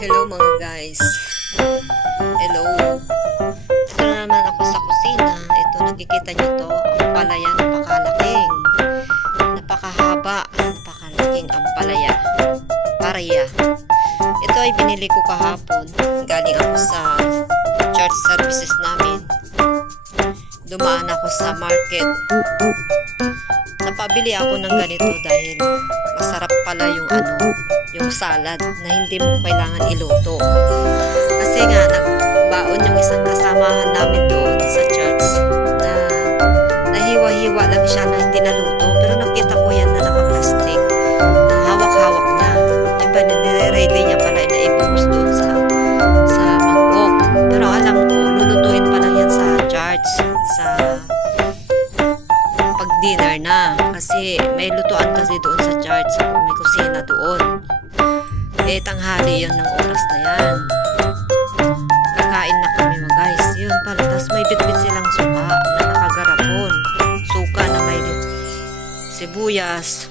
Hello mga guys. Hello. Ito na naman ako sa kusina. Ito, nakikita nyo to. Ang palaya, napakalaking. Napakahaba. Napakalaking ang palaya. Paraya. Ito ay binili ko kahapon. Galing ako sa church services namin. Dumaan ako sa market. Napabili ako ng ganito dahil masarap pala yung salad na hindi mo kailangan iluto. Kasi nga, nagbaon yung isang kasamahan namin doon sa church na nahiwa-hiwa lang siya na hindi naluto. Pero nakita ko yan na naka-plastic. Na hawak-hawak niya. Yung ba, nire-ready niya pala na ibuhos doon sa mangkok. Pero alam ko, lulutuin pa lang yan sa church. Sa pag-dinner na. Kasi may lutuan kasi doon sa church. May kusina doon. Tanghali yan ng oras na yan. Kakain na kami mga guys. Yun pala. Tapos may bitbit silang suka na nakagarapon. Suka na may sibuyas.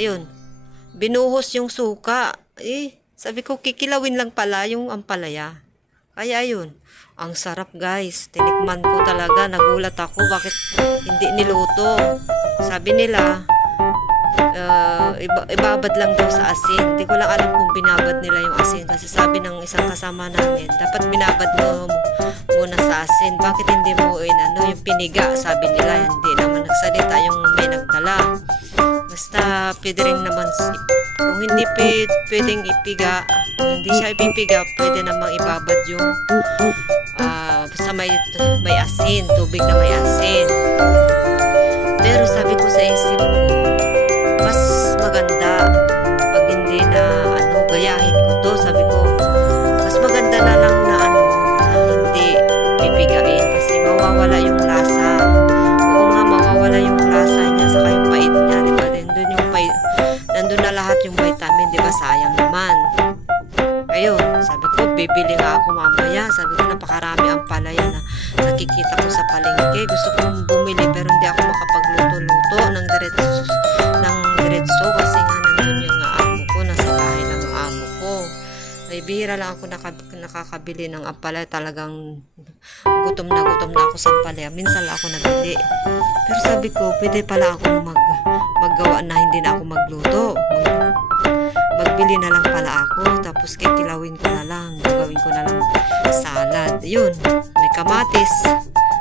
Ayun. Binuhos yung suka. Sabi ko kikilawin lang pala yung ampalaya. Kaya ayun. Ang sarap guys. Tinikman ko talaga. Nagulat ako. Bakit hindi niluto? Sabi nila ibabad lang daw sa asin. Hindi ko lang alam kung binabad nila yung asin kasi sabi ng isang kasama namin dapat binabad mo muna sa asin. Bakit hindi mo yung piniga? Sabi nila hindi naman nagsalita yung may nagdala. Basta pwede rin naman kung hindi pwedeng ipiga, kung hindi siya ipipiga, pwede namang ibabad yung sa may asin, tubig na may asin. Pero sabi ko sa isip ko, mas maganda pag hindi na gayahin ko to. Sabi ko, mas maganda na lang na na hindi pipigain kasi mawawala yung lasa. Oo nga, mawawala yung lasa niya saka yung pait niya, diba? Nandun na lahat yung vitamin, diba? Sayang naman. Ayun, sabi ko, bibili nga ako mamaya. Sabi ko, napakarami ang palaya na nakikita ko sa palengke. Gusto kong bumili pero hindi ako makapagluto-luto ng diretso kasi nga nandun yung amo ko. Nasa bahay lang yung amo ko. Ay, bihira lang ako nakakabili ng ampalaya. Talagang gutom na ako sa ampalaya. Minsan lang ako nabili. Pero sabi ko, pwede pala akong maggawa na hindi na ako magluto. Magbili na lang pala ako. Tapos kikilawin ko na lang. Gagawin ko na lang salad. Yun. May kamatis.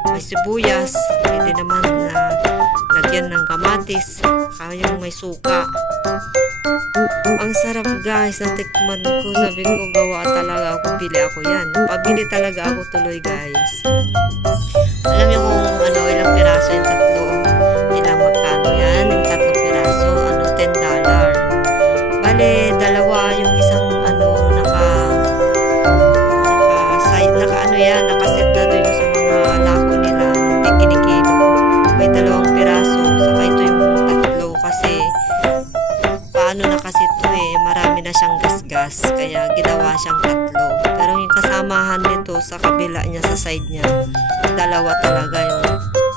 May sibuyas. Pwede naman na lagyan ng kamatis. Kaya yung may suka. Ang sarap guys. Natikman ko. Sabi ko gawa talaga ako. Bili ako yan. Pabili talaga ako tuloy guys. Alam niyo kung ilang piraso yung tatlo. Ilang magkano yan. Yung tatlong piraso. $10. Bale, dalawa yung isang nakaset na doon sa mga lako nila hindi kinikilo. May 2 piraso saka ito yung tatlo kasi paano na kasi ito marami na siyang gasgas kaya ginawa siyang tatlo. Pero yung kasamahan nito sa kabila niya sa side niya, dalawa talaga yung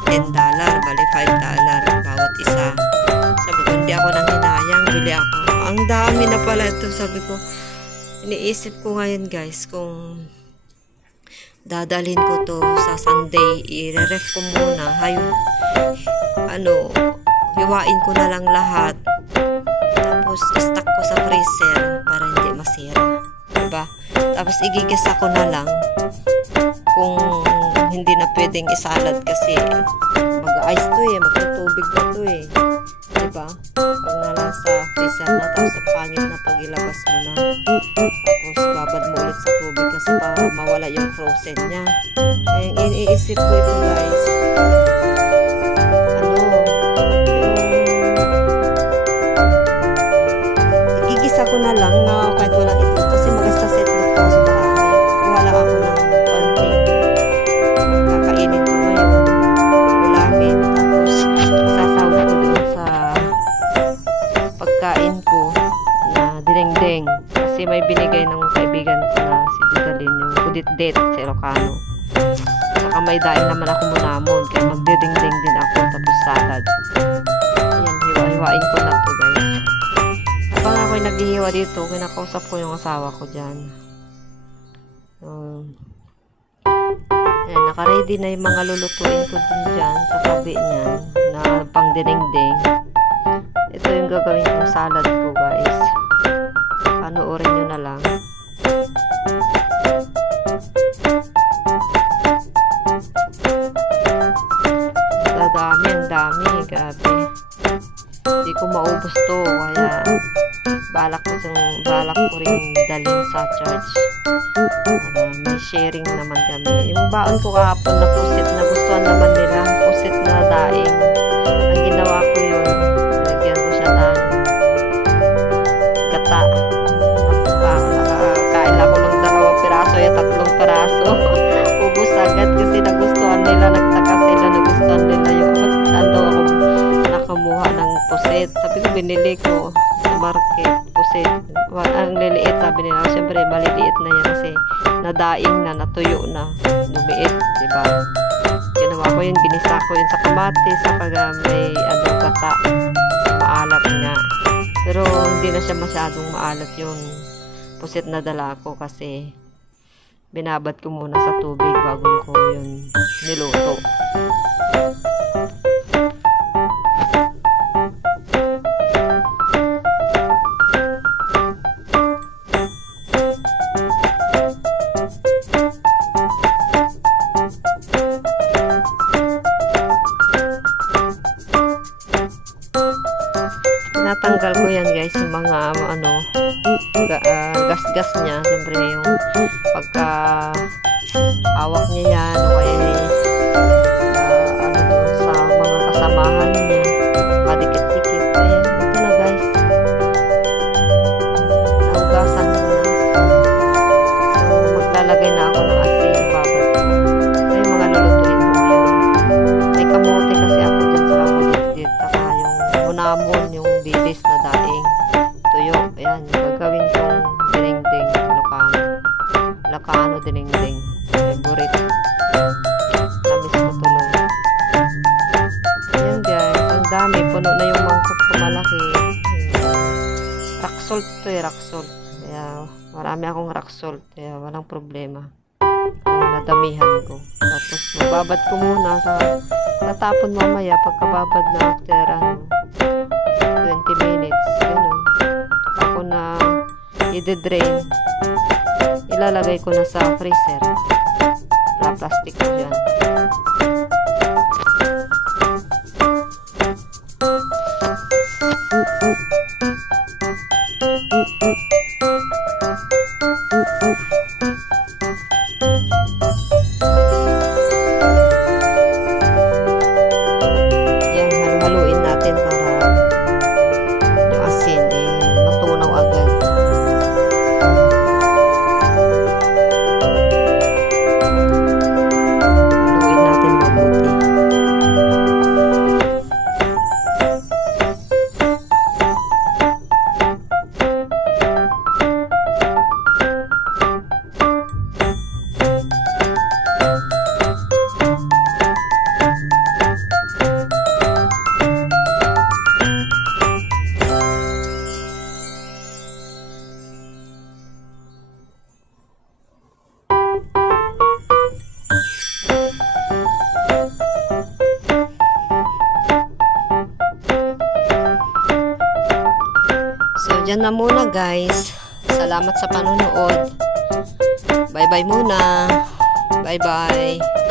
$10. Bali $5 bawat isa. Sabi ko hindi ako nang hinayang, bili ako. Ang dami na pala ito. Sabi ko, iniisip ko ngayon guys kung dadalhin ko to sa Sunday, i-ref ko muna. Hiwain ko na lang lahat. Tapos, stock ko sa freezer para hindi masira. Diba? Tapos, igigisa ko na lang kung hindi na pwedeng isalad kasi mag-ice to magtutubig na to Diba? Pag nalasa freezer na, tapos pangit na pag ilabas mo na. Tapos babad mo ulit sa tubig kasi para mawala yung frozen niya. Kaya iniisip ko ito guys. Igigisa ko na lang na kahit walang ito kasi magasta set mo ko sa marami. Kuha lang ako ng konti. Kakainin ko ngayon. Ulamin. Tapos sasawa ko doon sa pagkain ko na direng-deng kasi may binigay ng kaibigan ko na si Dudalin yung kudit-det sa Ilocano. Saka may daing naman ako munamon kaya magdiding-ding din ako tapos salad. Ayan, hiwa-hiwain ko na to guys. Habang ako'y naghihiwa dito, kinakausap ko yung asawa ko dyan. Ayan, naka-ready na yung mga lulutuin ko din dyan sa tabi niyan na pang dinding. Ito yung gagawin kong salad ko, guys. Panoorin nyo na lang. Ang dami, grabe. Hindi ko maubos to, kaya balak ko rin dalhin sa church. May sharing naman kami. Yung baon ko kahapon na pusit, nagustuhan naman nila. Pusit na daing. Ang ginawa ko yun, nilagyan ko siya ng gata. Kain ako ng 2 piraso, 3 piraso. Ubus agad kasi nagustuhan nila, nagtaka sila, nagustuhan nila yung saan daw ako nakamuha ng pusit. Sabi ko, binili ko sa market, pusit. Ang liliit, sabi nila. Siyempre, maliliit na yan kasi nadaing na, natuyo na, lumiit, diba? Ginawa ko yun, ginisa ko yun sa kamatis, sa may gata, maalat nga. Pero hindi na siya masyadong maalat yung pusit na dala ko kasi binabad ko muna sa tubig bago ko yun niluto. Natanggal ko yan, guys, yung mga gas-gas niya. Siyempre yung pagka awak niya yan o kaya doon sa mga kasamahan niya, padikit-dikit. Ayan, ito na, guys. Naugasan ko na. So, maglalagay na ako ng asin, babat. Ito yung mga lulutuin ko ngayon. May kamote kasi ako dyan sa kamote. Taka yung munamon, yung bilis na daing tuyo. Ayan, gagawin kong dinding, Ilocano dinding. Favorite. Tamis ko tuloy. Ayan, guys, ang dami. Puno na yung mangkok ko malaki. Rock salt to rock salt. Kaya marami akong rock salt. Kaya walang problema kung nadamihan ko. Tapos mababad ko muna tatapon mamaya pagkababad na after 20 minutes. Ganun. Ako na i-drain. Ilalagay ko na sa freezer. Plastic ko dyan. Yan, haluin natin para yung asin matunaw agad. Haluin natin mabuti. So, dyan na muna, guys. Salamat sa panonood. Bye-bye muna. Bye-bye.